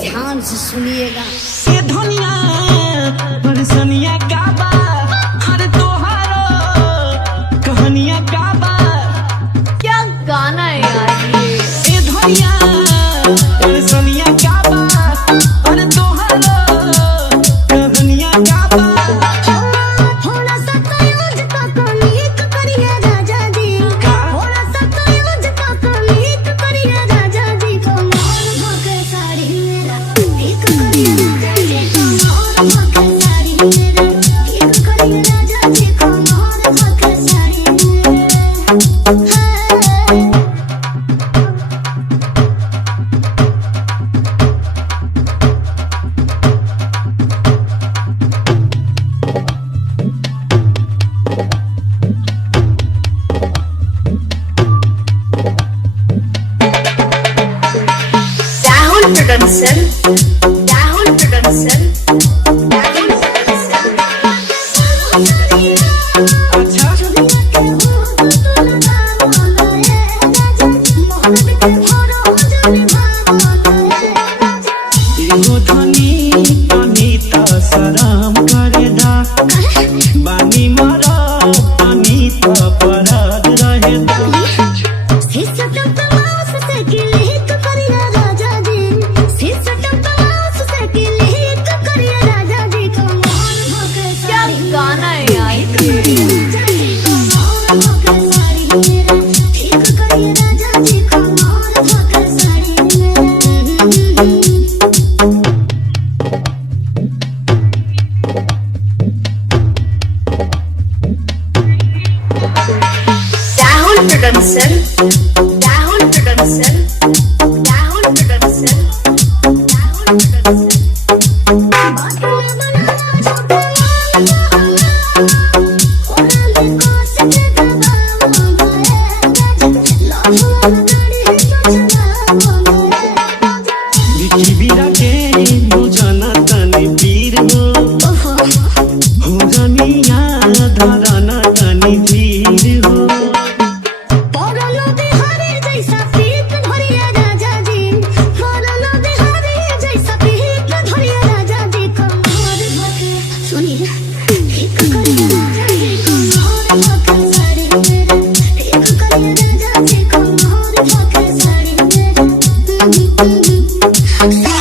ध्यान से सुनिएगा। ये धनिया परसनिया का बा, हर तोहारो कहानिया का बा। क्या गाना है यार ये धनिया परसनिया का बा, हर तोहारो कहानिया का बा। थोड़ा सा कयूज का कमीक करिए राजा जी, थोड़ा सा कयूज का कमीक करिए राजा जी। कमर भके साड़ी मेरा एक करिए राजा जी, कमर भके साड़ी मेरा एक करिए राजा जी, कमर भके साड़ी मेरा। राहुल प्रोडक्शन, राहुल प्रोडक्शन, राहुल एगो धनी अनीता सराम करे दा, बानी मरा अनीता पराग रहे दा। क्या गाना है यार Rahul production, Rahul production, Rahul production, Rahul production. बिरा के बुझाना तनी पीर हो रनिया धराना तनी धीर हो। Thank you.